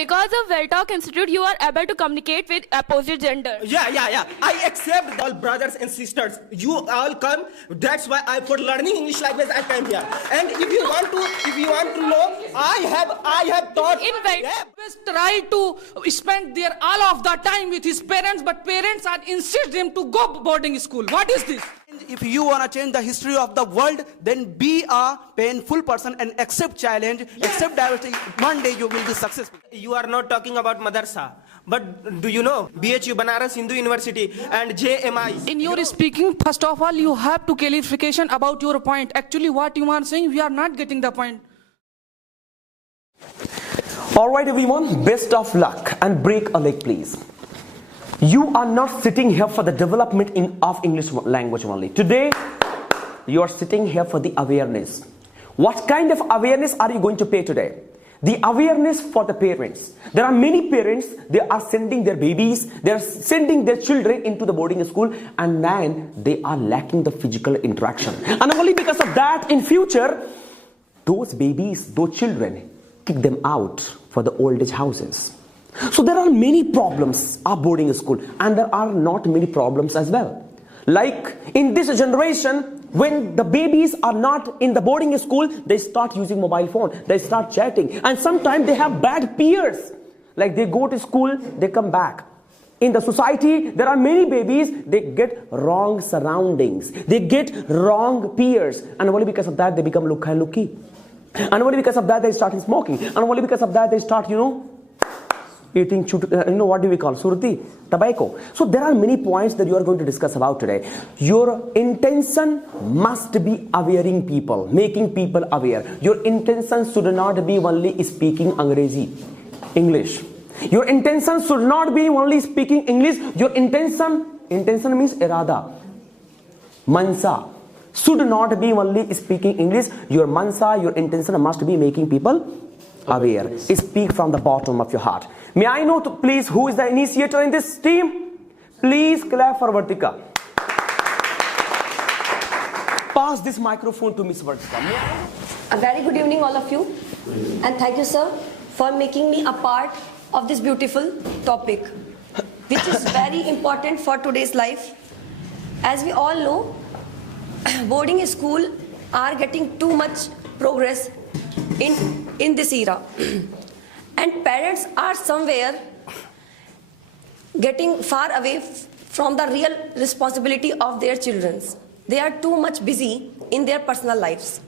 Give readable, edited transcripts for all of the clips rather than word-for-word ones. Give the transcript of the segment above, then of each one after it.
Because of WellTalk Institute, you are able to communicate with opposite gender. Yeah. I accept all brothers and sisters. You all come. That's why for learning English language I came here. And if you want to know, I have taught. Always try to spend their all of the time with his parents, but parents are insist him to go boarding school. What is this? If you want to change the history of the world, then be a painful person and accept challenge, accept diversity. One day you will be successful. You are not talking about madrasa, but do you know BHU Banaras Hindu University and JMI? In your speaking, first of all, you have to clarification about your point. Actually, what you are saying, we are not getting the point. Alright everyone, best of luck and break a leg please. You are not sitting here for the development of English language only. Today, you are sitting here for the awareness. What kind of awareness are you going to pay today? The awareness for the parents. There are many parents, they are sending their babies, they are sending their children into the boarding school, and then they are lacking the physical interaction. And only because of that, in future, those babies, those children, kick them out for the old age houses. So there are many problems of boarding school, and there are not many problems as well. Like in this generation, when the babies are not in the boarding school, they start using mobile phone, they start chatting, and sometimes they have bad peers. Like they go to school, they come back. In the society, there are many babies, they get wrong surroundings, they get wrong peers, and only because of that they become looky. And only because of that they start smoking, and only because of that they start, eating, what do we call surti, tobacco. So there are many points that you are going to discuss about today. Your intention must be awareing people, making people aware. Your intention should not be only speaking English. Your intention should not be only speaking English. Your intention means irada, mansa. Should not be only speaking English. Your mansa, your intention must be making people aware. Speak from the bottom of your heart. May I know, please, who is the initiator in this team? Please clap for Vartika. Pass this microphone to Miss Vartika. A very good evening, all of you, and thank you, sir, for making me a part of this beautiful topic, which is very important for today's life. As we all know, boarding school are getting too much progress in this era, and parents are somewhere getting far away from the real responsibility of their children. They are too much busy in their personal lives.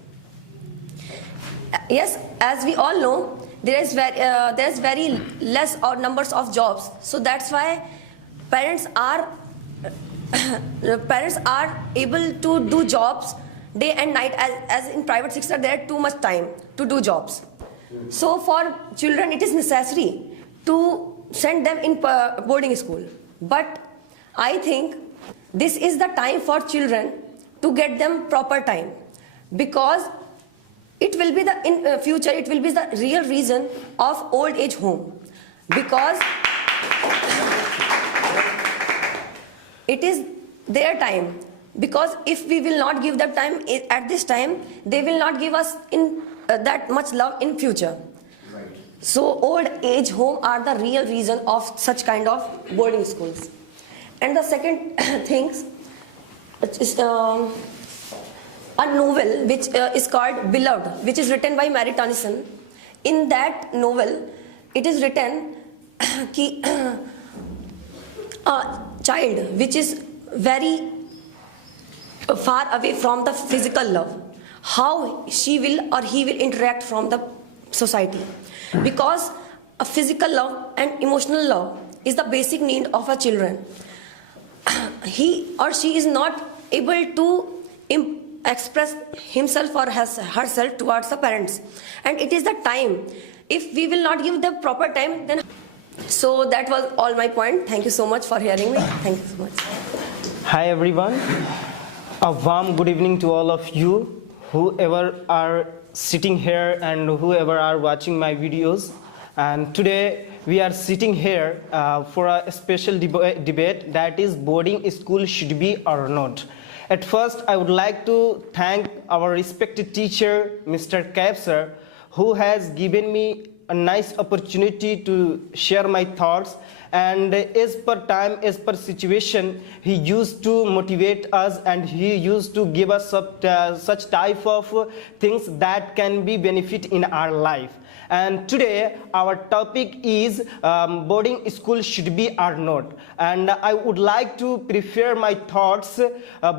Yes, as we all know, there's very less or numbers of jobs, so that's why parents are able to do jobs day and night. As in private sector, there are too much time to do jobs. So for children, it is necessary to send them in boarding school. But I think this is the time for children to get them proper time, because it will be in future, it will be the real reason of old age home, because it is their time. Because if we will not give them time at this time, they will not give us in that much love in future. Right. So old age home are the real reason of such kind of boarding schools. And the second things is a novel which is called Beloved, which is written by Mary Tennyson. In that novel, it is written that a child which is very far away from the physical love, how she will or he will interact from the society. Because a physical love and emotional love is the basic need of a children. He or she is not able to express himself or herself towards the parents, and it is the time. If we will not give the proper time, then so that was all my point. Thank you so much for hearing me. Thank you so much. Hi everyone, a warm good evening to all of you, whoever are sitting here and whoever are watching my videos. And today we are sitting here for a special debate, that is boarding school should be or not. At first I would like to thank our respected teacher Mr. Kaif sir, who has given me a nice opportunity to share my thoughts. And as per time, as per situation, he used to motivate us, and he used to give us such type of things that can be benefit in our life. And today our topic is boarding school should be or not. And I would like to prefer my thoughts,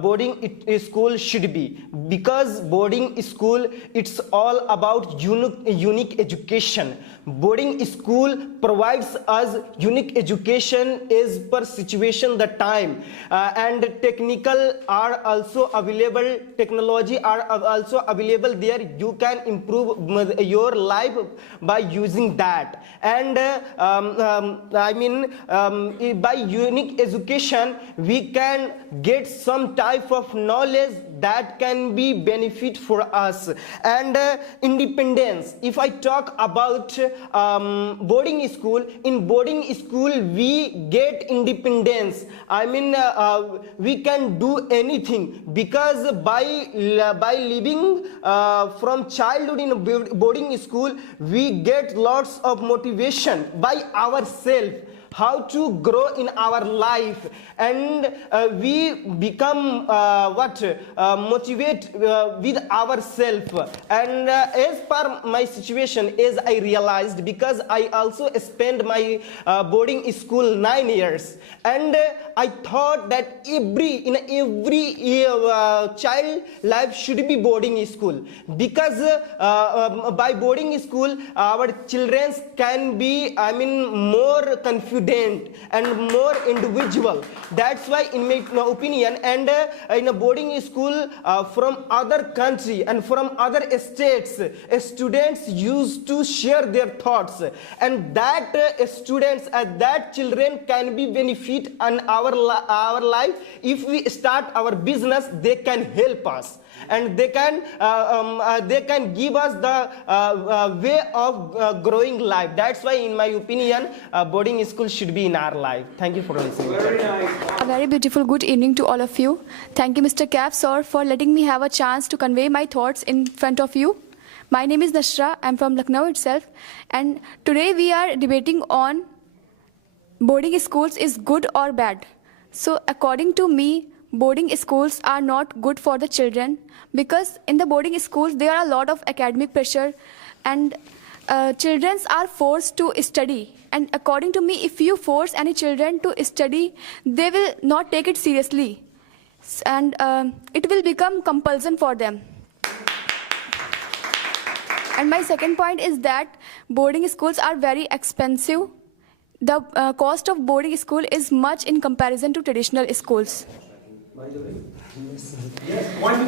boarding school should be, because boarding school, it's all about unique education. Boarding school provides us unique education as per situation, the time, and technical are also available, technology are also available there. You can improve your life by using that. And by unique education we can get some type of knowledge that can be benefit for us. And independence, if I talk about boarding school, in boarding school we get independence. We can do anything, because by living from childhood in a boarding school, we get lots of motivation by ourselves how to grow in our life, and we become motivate with ourselves. And as per my situation, as I realized, because I also spent my boarding school 9 years, and I thought that every child life should be boarding school, because by boarding school our children can be more confident and more individual. That's why in my opinion, and in a boarding school from other country and from other states, students used to share their thoughts, and that students and that children can be benefit on our life. If we start our business, they can help us, and they can give us the way of growing life. That's why in my opinion boarding school should be in our life. Thank you for listening. A very beautiful good evening to all of you. Thank you, Mr. Kaf, sir, for letting me have a chance to convey my thoughts in front of you. My name is Nashra. I'm from Lucknow itself, and today we are debating on boarding schools is good or bad. So according to me, boarding schools are not good for the children, because in the boarding schools there are a lot of academic pressure, and children are forced to study. And according to me, if you force any children to study, they will not take it seriously, and it will become compulsion for them. And my second point is that boarding schools are very expensive. The cost of boarding school is much in comparison to traditional schools.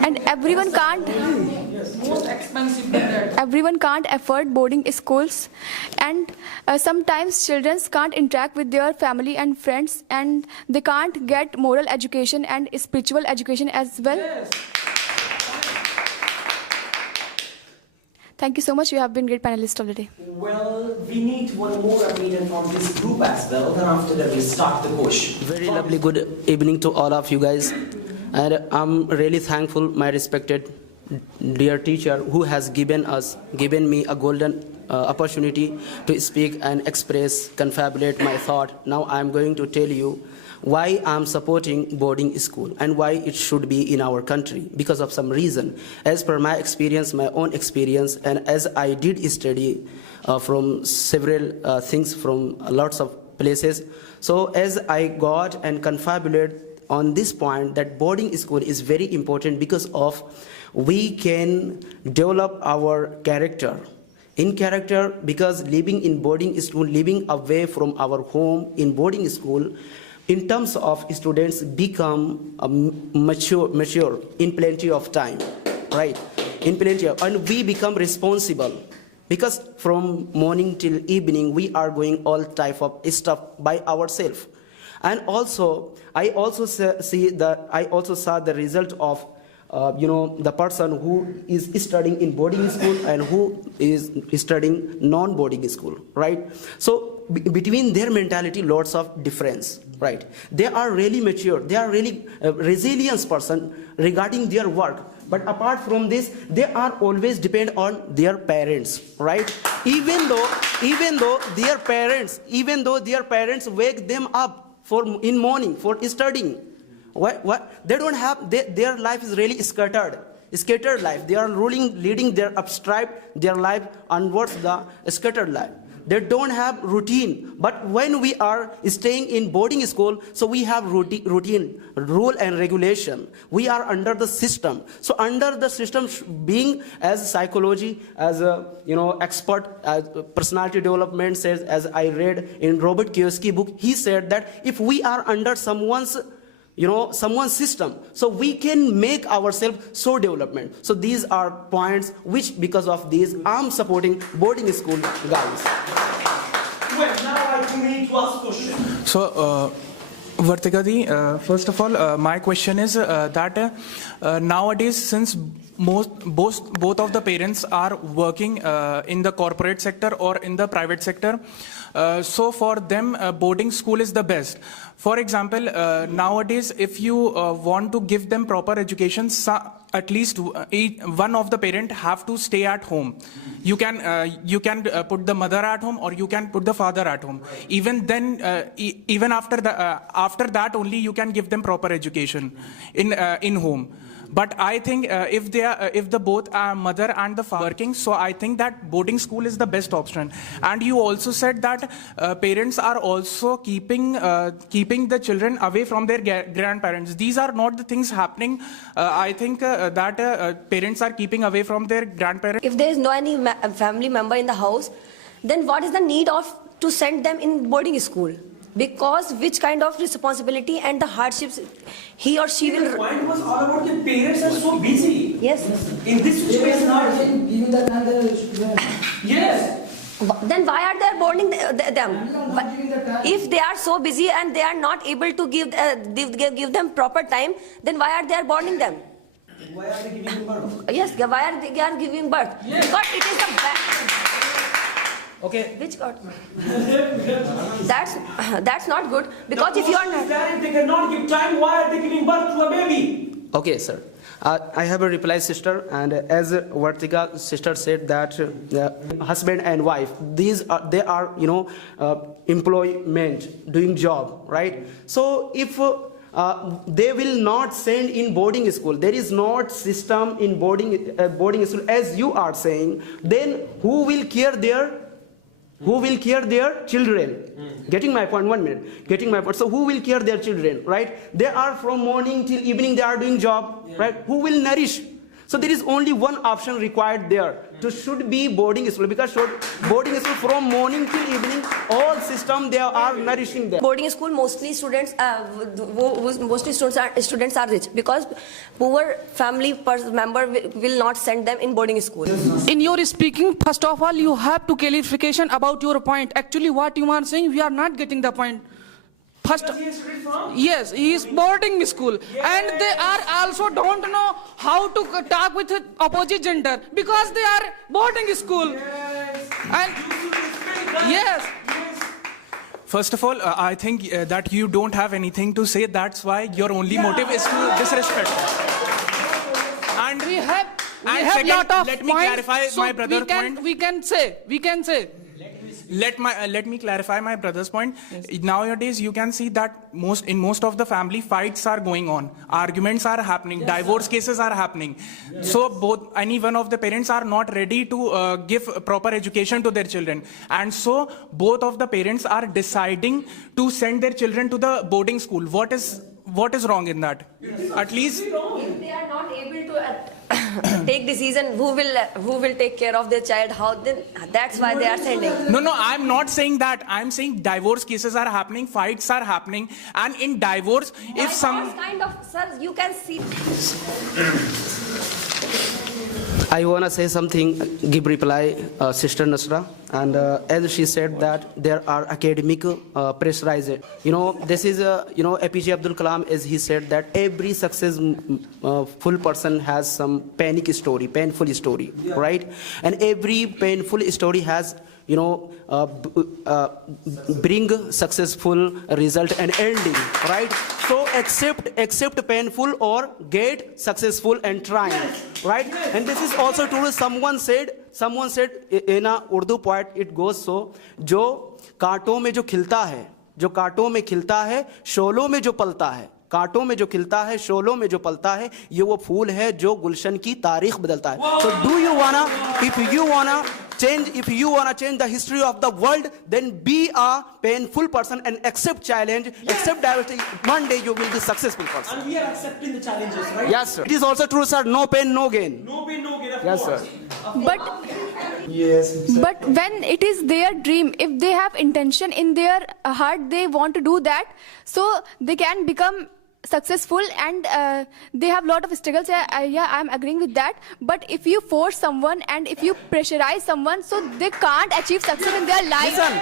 And everyone can't afford boarding schools, and sometimes children can't interact with their family and friends, and they can't get moral education and spiritual education as well. Thank you so much. You have been great panelists already. Well, we need one more opinion from this group as well. Then after that, we'll start the question. Very lovely good evening to all of you guys. And I'm really thankful, my respected dear teacher, who has given me a golden opportunity to speak and express, confabulate my thought. Now I'm going to tell you why I'm supporting boarding school and why it should be in our country, because of some reason. As per my experience, my own experience, and as I did study from several things from lots of places, so as I got and confabulate on this point that boarding school is very important, because of we can develop our character. In character, because living in boarding school, living away from our home in boarding school, in terms of students become mature in plenty of time, right? In plenty of, and we become responsible, because from morning till evening we are going all type of stuff by ourselves. And also, I also saw the result of the person who is studying in boarding school and who is studying non-boarding school, right? So between their mentality, lots of difference, right? They are really mature. They are really resilient person regarding their work. But apart from this, they are always depend on their parents, right? Even though their parents wake them up in morning for studying. What they don't have, their life is really scattered life. They are leading their life onwards the scattered life. They don't have routine. But when we are staying in boarding school, so we have routine, rule and regulation. We are under the system. So under the system, being as psychology, as a expert, as personality development says, as I read in Robert Kiyosaki book, he said that if we are under someone's system, so we can make ourselves so development. So these are points which, because of these, I'm supporting boarding school guys. Well, now I need to ask question. So, Vartika Di, first of all, my question is that nowadays, since both of the parents are working in the corporate sector or in the private sector, so for them, boarding school is the best. For example, nowadays, if you want to give them proper education, at least one of the parent have to stay at home. You can put the mother at home, or you can put the father at home. Even then, even after that only you can give them proper education in home. But I think if the both mother and the father working, so I think that boarding school is the best option. And you also said that parents are also keeping the children away from their grandparents. These are not the things happening. I think that parents are keeping away from their grandparents. If there is no any family member in the house, then what is the need of to send them in boarding school? Because which kind of responsibility and the hardships he or she will. The point was all about the parents are so busy. Yes. In this situation, yes. Then why are they boarding them? If they are so busy and they are not able to give them proper time, then why are they boarding them? Why are they giving birth? Yes. Why are they giving birth? Yes. Because it is the back. Okay. Which God? That's not good, because if you are not. If they cannot give time, why are they giving birth to a baby? Okay, sir. I have a reply, sister, and as Vartika sister said that husband and wife, they are employment, doing job, right? So if they will not send in boarding school, there is not system in boarding school as you are saying, then who will care their children? Getting my point? 1 minute. Getting my point. So who will care their children, right? They are from morning till evening, they are doing job, right? Who will nourish? So there is only one option required there. Should be boarding school, because boarding school from morning till evening, all system they are nourishing them. Boarding school, mostly students are rich, because poor family member will not send them in boarding school. In your speaking, first of all, you have to clarification about your point. Actually, what you are saying, we are not getting the point. First, yes, he is boarding school, and they are also don't know how to talk with opposite gender because they are boarding school. Yes. And yes. First of all, I think that you don't have anything to say. That's why your only motive is to disrespect. And we have second, lot of let me points, clarify so my brother's point. We can say. Let me clarify my brother's point. Yes. Nowadays, you can see that in most of the family, fights are going on, arguments are happening, divorce cases are happening. Yes. So any one of the parents are not ready to give proper education to their children, and so both of the parents are deciding to send their children to the boarding school. What is wrong in that? At least if they are not able to take decision, who will take care of their child, how, then that's why they are sending. No, I'm not saying that. I'm saying divorce cases are happening, fights are happening, and in divorce, if some kind of, sir, you can see. I want to say something, give reply, Sister Nasra. And as she said that there are academic pressurized. This is, APJ Abdul Kalam, as he said that every successful person has some painful story, right? And every painful story has bring successful result and ending, right? So accept painful or get successful and trying, right? And this is also true. Someone said in a Urdu poet, it goes so, जो कांटों में जो खिलता है शोलों में जो पलता है, कांटों में जो खिलता है शोलों में जो पलता है, ये वो फूल है जो गुलशन की तारीख बदलता है. So do you wanna, if you wanna change the history of the world, then be a painful person and accept challenge, accept diversity. One day you will be successful person. And we are accepting the challenges, right? Yes, sir. It is also true, sir. No pain, no gain. No pain, no gain. Of Yes, course. sir. But when it is their dream, if they have intention in their heart, they want to do that, so they can become successful, and they have a lot of struggles. I'm agreeing with that. But if you force someone and if you pressurize someone, so they can't achieve success in their life. Listen,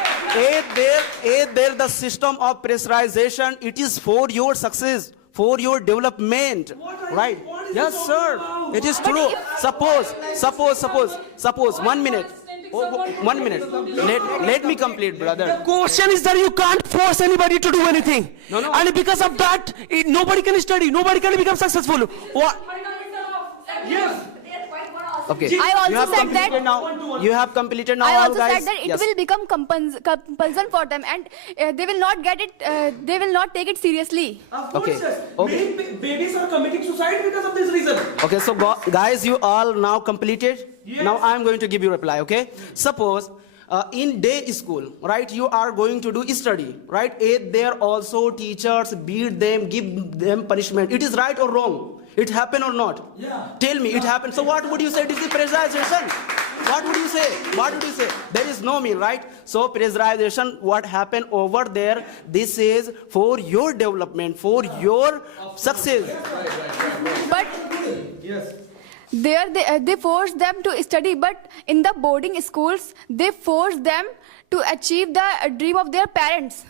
there the system of pressurization, it is for your success, for your development, right? Yes, sir. It is true. Suppose 1 minute. 1 minute. Let me complete, brother. The question is that you can't force anybody to do anything. No. And because of that, nobody can study, nobody can become successful. What? Yes. Okay. I also said that. You have completed now, I also guys. said that it Yes. will become compulsion for them, and they will not get it. They will not take it seriously. Of Okay. course, yes. Okay. Many babies are committing suicide because of this reason. Okay, so guys, you all now completed. Yes. Now I am going to give you reply, okay? Suppose in day school, right, you are going to do study, right? There also teachers beat them, give them punishment. It is right or wrong? It happened or not? Yeah. Tell me, it happened. So what would you say? This is pressurization. What would you say? There is no mean, right? So pressurization, what happened over there, this is for your development, for your success. But there they force them to study, but in the boarding schools they force them to achieve the dream of their parents.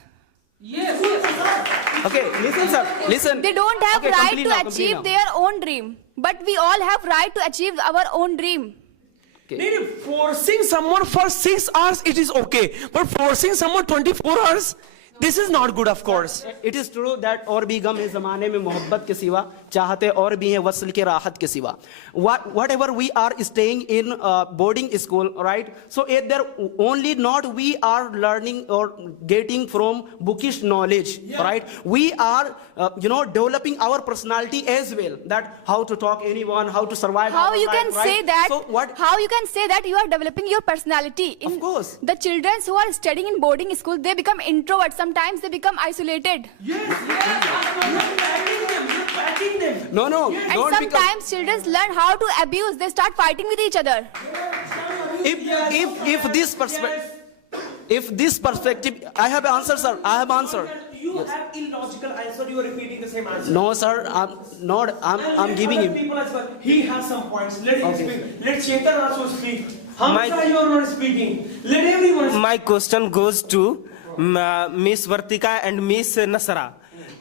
Okay, listen, sir. Listen. They don't have Okay, right complete to now, complete achieve now. their own dream, but we all have right to achieve our own dream. Maybe forcing someone for 6 hours, it is okay. But forcing someone 24 hours, this is not good, of course. It is true that और भी गम है ज़माने में मोहब्बत के सिवा, चाहते और भी हैं वस्ल के राहत के सिवा. Whatever we are staying in boarding school, right? So there only not we are learning or getting from bookish knowledge, right? We are developing our personality as well. That how to talk anyone, how to survive. How our you life, can say right? that? So what? How you can say that you are developing your personality? Of course. The children who are studying in boarding school, they become introverts. Sometimes they become isolated. No. And Don't become. sometimes children learn how to abuse. They start fighting with each other. If this perspective, I have answer, sir. I have answer. You have illogical answer. You are repeating the same answer. No, sir. I'm not. I'm giving Other him. people as well. He has some points. Let him Okay. speak. Let Chetan also speak. Hamza, you are not speaking. Let everyone speak. My question goes to Miss Vartika and Miss Nasara.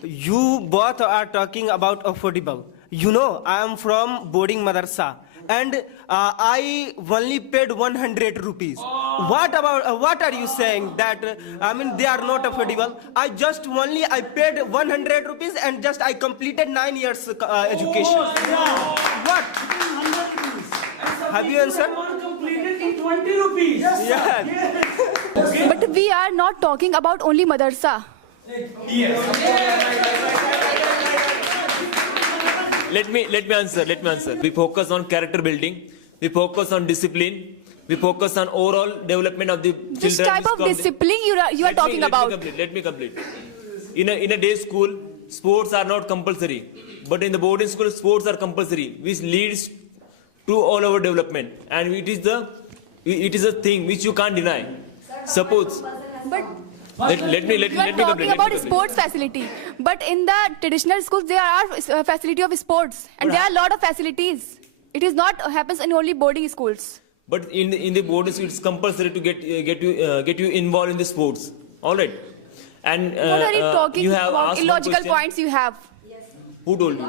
You both are talking about affordable. You know, I am from boarding madrasa and I only paid 100 rupees. What are you saying that, they are not affordable? I paid 100 rupees and just I completed 9 years education. What? Have you answered? Someone completed in 20 rupees. Yeah. But we are not talking about only madrasa. Let me answer. We focus on character building. We focus on discipline. We focus on overall development of the children. Which type of discipline you are talking about? Let me complete. In a day school, sports are not compulsory, but in the boarding school, sports are compulsory, which leads to all our development, and it is a thing which you can't deny. Suppose. But Let me you are complete. talking about sports facility. But in the traditional schools, there are facility of sports, and there are a lot of facilities. It is not happens in only boarding schools. But in the boarding school, it's compulsory to get you involved in the sports. All right. And What are you talking you have about? asked one Illogical question. points you have. Who told you?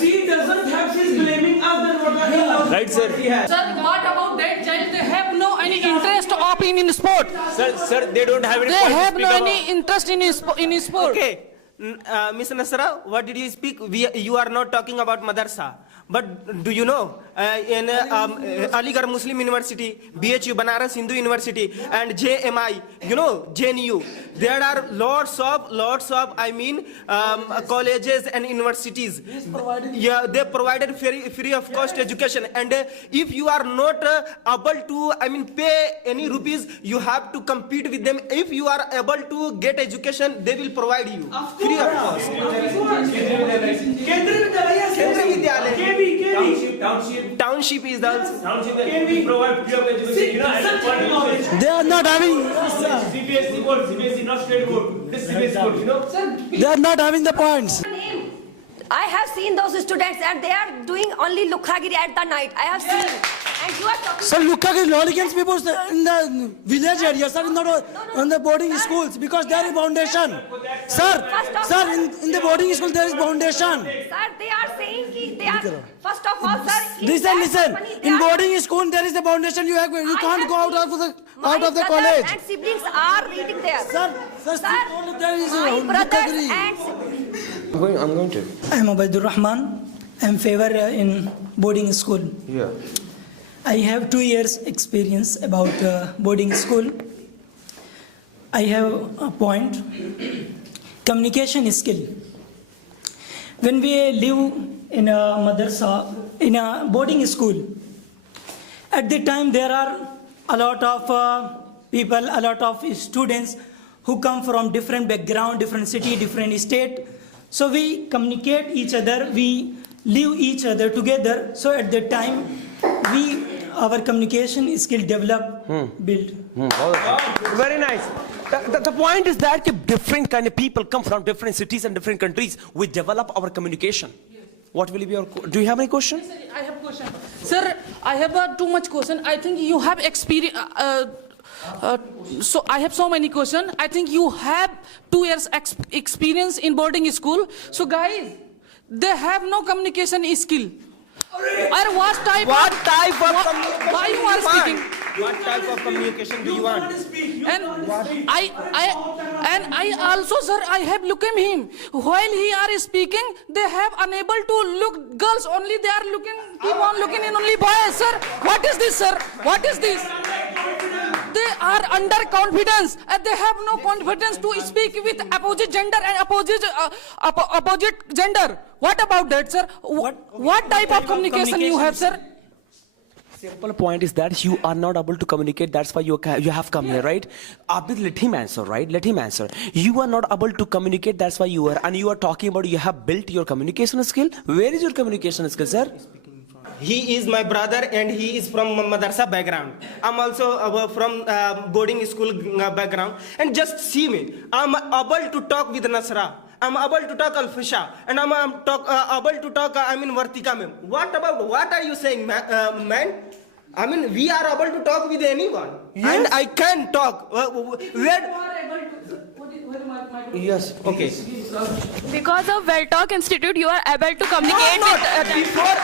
She doesn't have, she's blaming us, then what are you? Right, sir. Sir, what about that child? They have no any interest of in sport. Sir, they don't have any They point to have speak no about. any interest in sport. Okay, Miss Nasra, what did you speak? You are not talking about madrasa. But do you know, in Aligarh Muslim University, BHU Banaras Hindu University, and JMI, you know, JNU, there are lots of, I mean, colleges and universities. Yeah, they provided free of cost education. And if you are not able to, I mean, pay any rupees, you have to compete with them. If you are able to get education, they will provide you free of cost. Township is the We provide free of education. You know, at the point of They are not having. CBSE board, CBSE, not state board. This CBSE board, you know. They are not having the points. I have seen those students and they are doing only lukhagiri at the night. I have seen. And you are talking. Sir, look at the Loligans people in the village areas, sir, not on the boarding schools, because there is foundation. Sir, in the boarding school there is foundation. Sir, they are saying ki they are, first of all, sir. Listen. In boarding school there is a foundation. You can't go out of the college. And siblings are reading there. Sir, there is My brothers and I'm going to. I'm Abaidur Rahman. I'm favor in boarding school. Yeah. I have 2 years experience about boarding school. I have a point. Communication skill. When we live in a madrasa, in a boarding school, at the time there are a lot of people, a lot of students who come from different background, different city, different state. So we communicate each other, we live each other together. So at that time, our communication skill develop, build. Very nice. The point is that different kind of people come from different cities and different countries. We develop our communication. What will be your? Do you have any question? I have question. Sir, I have too much question. I think you have experience. So I have so many questions. I think you have 2 years experience in boarding school. So guys, they have no communication skill. Or what type of communication? why you are speaking? What type of communication do you want? And I also, sir, I have looked at him. While he are speaking, they have unable to look girls only. They are keep on looking in only boys, sir. What is this, sir? What is this? They are under confidence and they have no confidence to speak with opposite gender and opposite gender. What about that, sir? What type of communication you have, sir? Simple point is that you are not able to communicate. That's why you have come here, right? Abid, let him answer, right? Let him answer. You are not able to communicate. That's why you are. And you are talking about you have built your communication skill. Where is your communication skill, sir? He is my brother and he is from madrasa background. I'm also from boarding school background. And just see me. I'm able to talk with Nasra. I'm able to talk Al-Fisha. And I'm able to talk, Vartika ma'am. What are you saying, man? I mean, we are able to talk with anyone. Yes. And I can talk. Yes. Okay. Because of WellTalk Institute, you are able to communicate Before.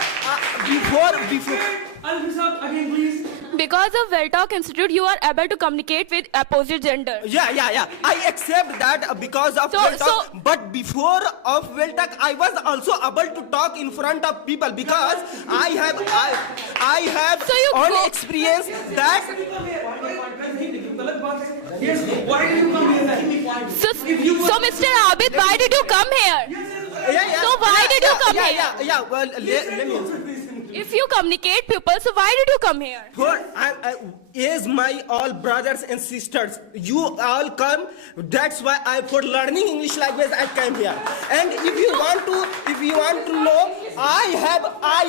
Again, please. Because of WellTalk Institute, you are able to communicate with opposite gender. Yeah. I accept that because of WellTalk. But before of WellTalk, I was also able to talk in front of people because I have only experience that. Yes. Why did you come here? So Mr. Abid, why did you come here? Yeah. So why did you come here? Yeah. Well, let me answer. If you communicate people, so why did you come here? Is my all brothers and sisters. You all come. That's why for learning English language I came here. And if you want to know, I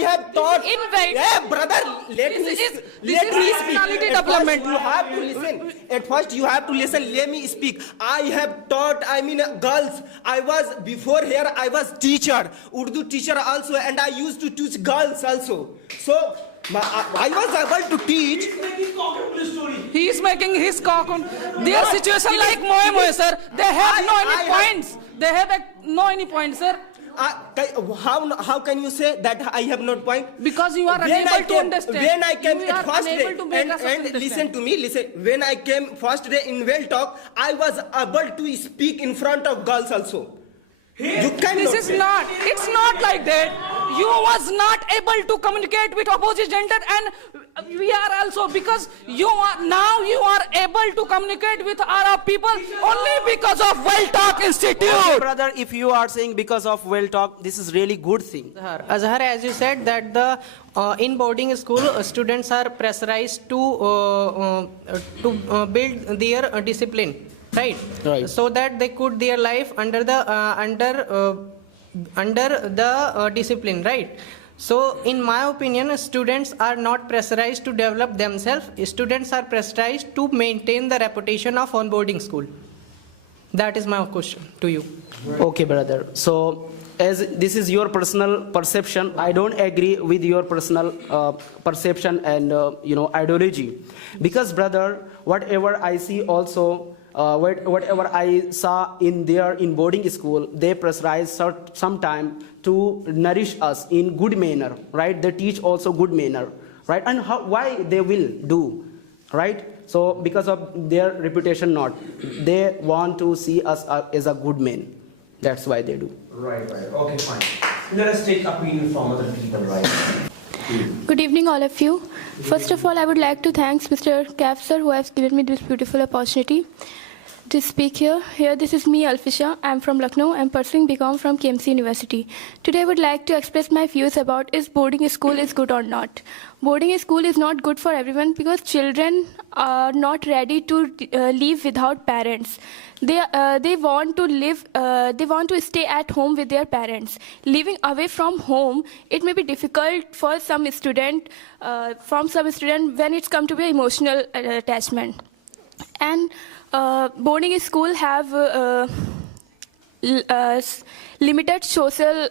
have taught. Yeah, brother. Let me speak. Development. You have to listen. At first you have to listen. Let me speak. I have taught. Girls. Before here I was teacher, Urdu teacher also, and I used to teach girls also. So. I was able to teach. He is making his cock on their situation like Moe, sir. They have no any points. They have no any points, sir. how can you say that I have not point? Because you are When unable I to came, understand. When I came You are first day, unable to make us and understand. listen to me, listen. When I came first day in WellTalk, I was able to speak in front of girls also. You cannot. It's not like that. You was not able to communicate with opposite gender, and we are also, because you are able to communicate with Arab people only because of WellTalk Institute. Okay, brother, if you are saying because of WellTalk, this is really good thing. Azhar, as you said that the in boarding school students are pressurized to build their discipline, right? Right. So that they could their life under the discipline, right? So in my opinion, students are not pressurized to develop themselves. Students are pressurized to maintain the reputation of on-boarding school. That is my question to you. Okay, brother. So, as this is your personal perception, I don't agree with your personal perception and ideology, because, brother, whatever I see also, whatever I saw in boarding school, they pressurize some time to nourish us in good manner, right? They teach also good manner, right? And why they will do, right? So because of their reputation, not they want to see us as a good man. That's why they do. Right. Okay, fine. Let us take opinion from other people, right? Good evening, all of you. First of all, I would like to thank Mr. Kaf sir, who has given me this beautiful opportunity to speak here. This is me, Alfisha. I'm from Lucknow. I'm pursuing BCom from KMC University. Today, I would like to express my views about is boarding school is good or not. Boarding school is not good for everyone because children are not ready to live without parents. They want to live. They want to stay at home with their parents. Living away from home, it may be difficult for some student. When it's come to be emotional attachment, and boarding school have limited social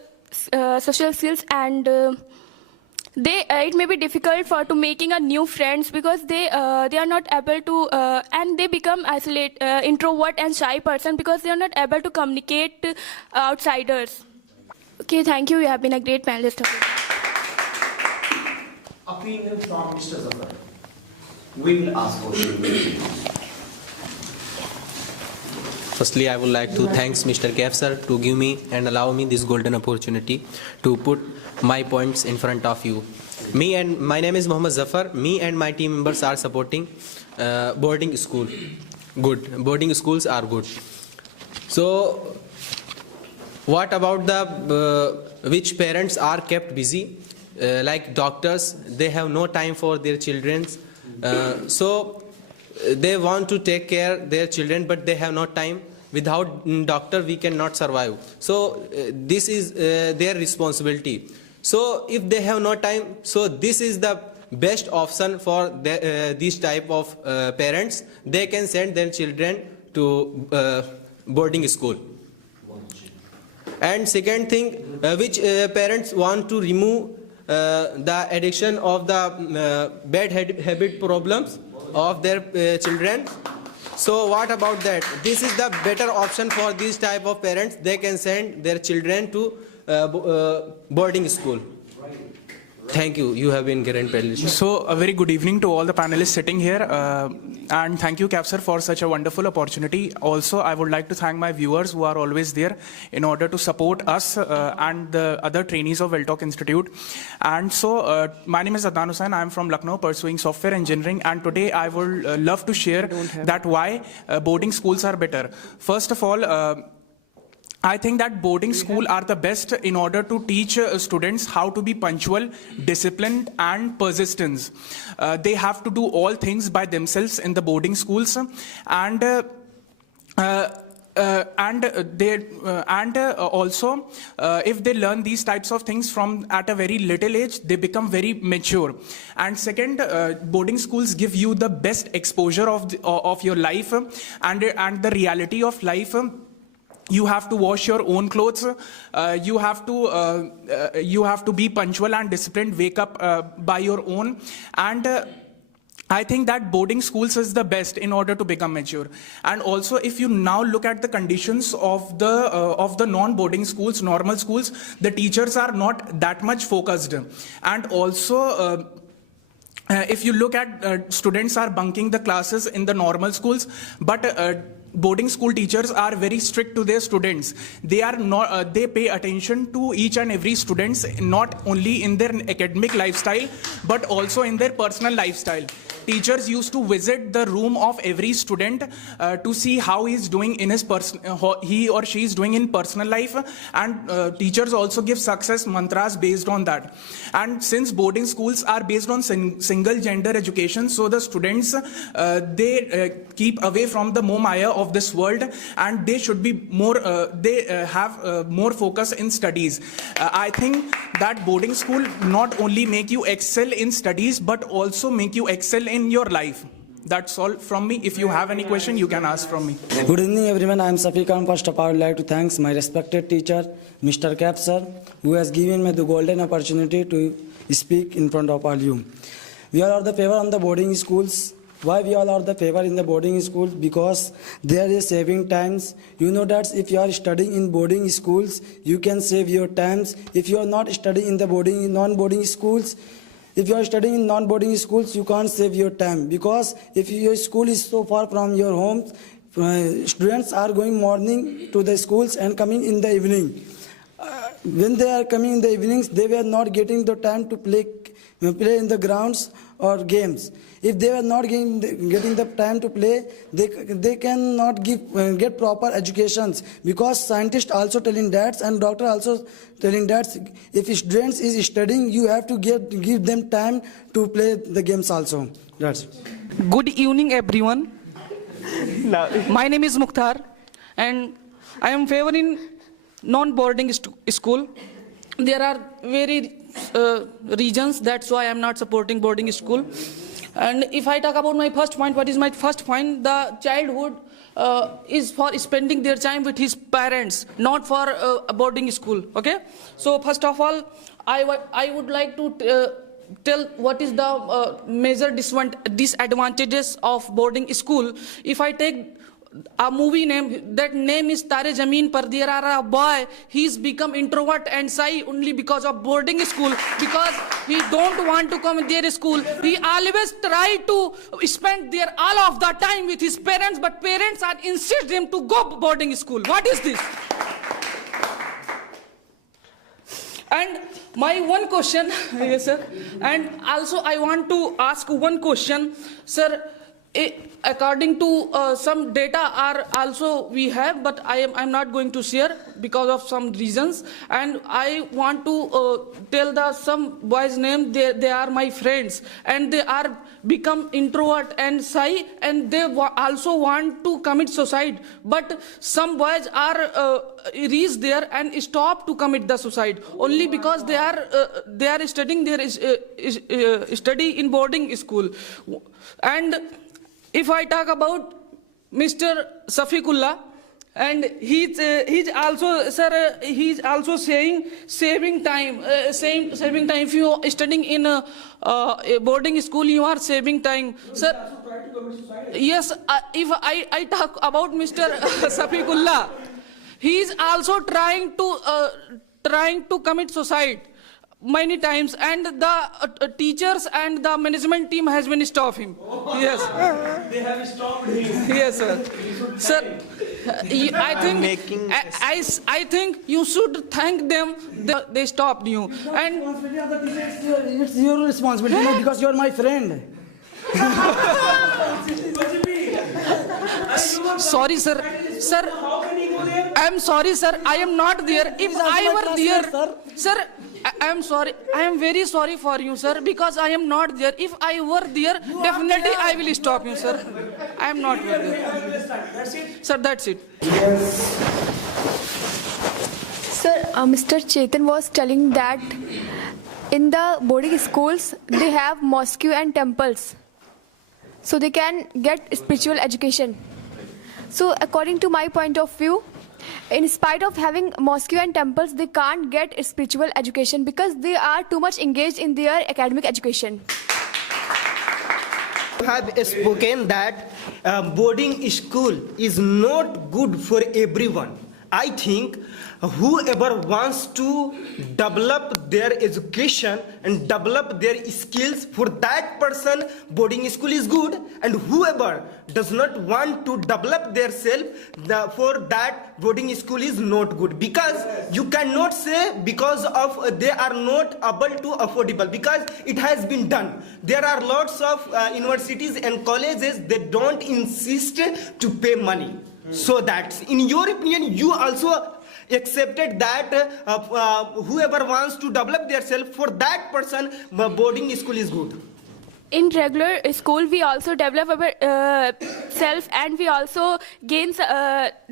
skills, and it may be difficult to making a new friends because they are not able to and they become introvert and shy person because they are not able to communicate outsiders. Okay, thank you. You have been a great panelist. Opinion from Mr. Zafar. We will ask questions. Firstly, I would like to thank Mr. Kaf sir to give me and allow me this golden opportunity to put my points in front of you. My name is Mohammed Zafar. Me and my team members are supporting boarding school. Good. Boarding schools are good. So, what about the which parents are kept busy? Like doctors, they have no time for their children. So they want to take care of their children, but they have no time. Without doctor, we cannot survive. So this is their responsibility. So if they have no time, so this is the best option for this type of parents. They can send their children to boarding school. And second thing, which parents want to remove the addiction of the bad habit problems of their children. So what about that? This is the better option for these type of parents. They can send their children to boarding school. Thank you. You have been great panelist. So a very good evening to all the panelists sitting here, and thank you, Kaf sir, for such a wonderful opportunity. Also, I would like to thank my viewers who are always there in order to support us and the other trainees of WellTalk Institute. And so, my name is Adnan Hussain. I am from Lucknow, pursuing software engineering. And today, I would love to share that why boarding schools are better. First of all, I think that boarding school are the best in order to teach students how to be punctual, disciplined, and persistence. They have to do all things by themselves in the boarding schools, and also if they learn these types of things from at a very little age, they become very mature. And second, boarding schools give you the best exposure of your life and the reality of life. You have to wash your own clothes. You have to be punctual and disciplined. Wake up by your own, and I think that boarding schools is the best in order to become mature. And also, if you now look at the conditions of the non-boarding schools, normal schools, the teachers are not that much focused. And also, if you look at students are bunking the classes in the normal schools, but boarding school teachers are very strict to their students. They are not. They pay attention to each and every students, not only in their academic lifestyle, but also in their personal lifestyle. Teachers used to visit the room of every student to see how he's doing in his he or she is doing in personal life, and teachers also give success mantras based on that. And since boarding schools are based on single gender education, so the students they keep away from the momaya of this world, and they should be more. They have more focus in studies. I think that boarding school not only make you excel in studies, but also make you excel in your life. That's all from me. If you have any question, you can ask from me. Good evening, everyone. I am Safi Khan. First of all, I would like to thank my respected teacher, Mr. Cap sir, who has given me the golden opportunity to speak in front of all you. We all are the favor on the boarding schools. Why we all are the favor in the boarding schools? Because there is saving times. You know that if you are studying in boarding schools, you can save your times. If you are not studying in the non-boarding schools, if you are studying in non-boarding schools, you can't save your time, because if your school is so far from your home, students are going morning to the schools and coming in the evening. When they are coming in the evenings, they were not getting the time to play in the grounds or games. If they were not getting the time to play, they cannot get proper educations, because scientists also telling that, and doctor also telling that if students is studying, you have to give them time to play the games also. That's it. Good evening, everyone. My name is Mukhtar, and I am favoring non-boarding school. There are very reasons, that's why I am not supporting boarding school. And if I talk about my first point, what is my first point? The childhood is for spending their time with his parents, not for a boarding school. Okay. So first of all, I would like to tell what is the major disadvantages of boarding school. If I take a movie name, that name is Tare Zameen Par. There are a boy, he's become introvert and shy only because of boarding school, because he don't want to come in their school. He always try to spend there all of the time with his parents, but parents are insist him to go boarding school. What is this? And my one question, yes sir, and also I want to ask one question, sir. According to some data are also we have, but I'm not going to share because of some reasons. And I want to tell some boys' name. They are my friends, and they are become introvert and shy, and they also want to commit suicide. But some boys are reach there and stop to commit the suicide only because they are studying their study in boarding school. And if I talk about Mr. Safiqullah, and he's also, sir, he's also saying saving time. Saving time. If you are studying in a boarding school, you are saving time, sir. Yes. If I talk about Mr. Safiqullah, he's also trying to commit suicide many times, and the teachers and the management team has been stopped him. Yes. They have stopped him. Yes, sir. Sir, I think you should thank them. They stopped you. And it's your responsibility, because you are my friend. Sorry, sir. Sir, I'm sorry, sir. I am not there. If I were there, sir, I am sorry. I am very sorry for you, sir, because I am not there. If I were there, definitely I will stop you, sir. I am not there. That's it? Sir, that's it. Sir, Mr. Chetan was telling that in the boarding schools, they have mosque and temples, so they can get spiritual education. So according to my point of view, in spite of having mosque and temples, they can't get spiritual education because they are too much engaged in their academic education. have spoken that boarding school is not good for everyone. I think whoever wants to develop their education and develop their skills, for that person boarding school is good, and whoever does not want to develop their self, for that boarding school is not good. Because you cannot say because of they are not able to affordable, because it has been done. There are lots of universities and colleges that don't insist to pay money. So that, in your opinion, you also accepted that whoever wants to develop their self, for that person boarding school is good. In regular school, we also develop our self, and we also gain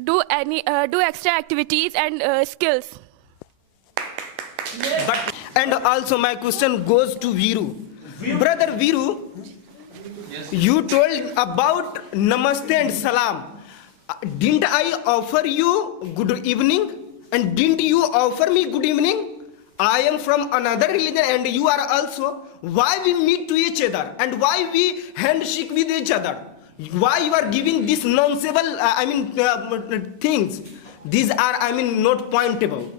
do extra activities and skills. And also my question goes to Viru. Brother Viru, you told about Namaste and Salam. Didn't I offer you good evening? And didn't you offer me good evening? I am from another religion and you are also. Why we meet to each other? And why we handshake with each other? Why you are giving these nonsensical things? These are, not pointable.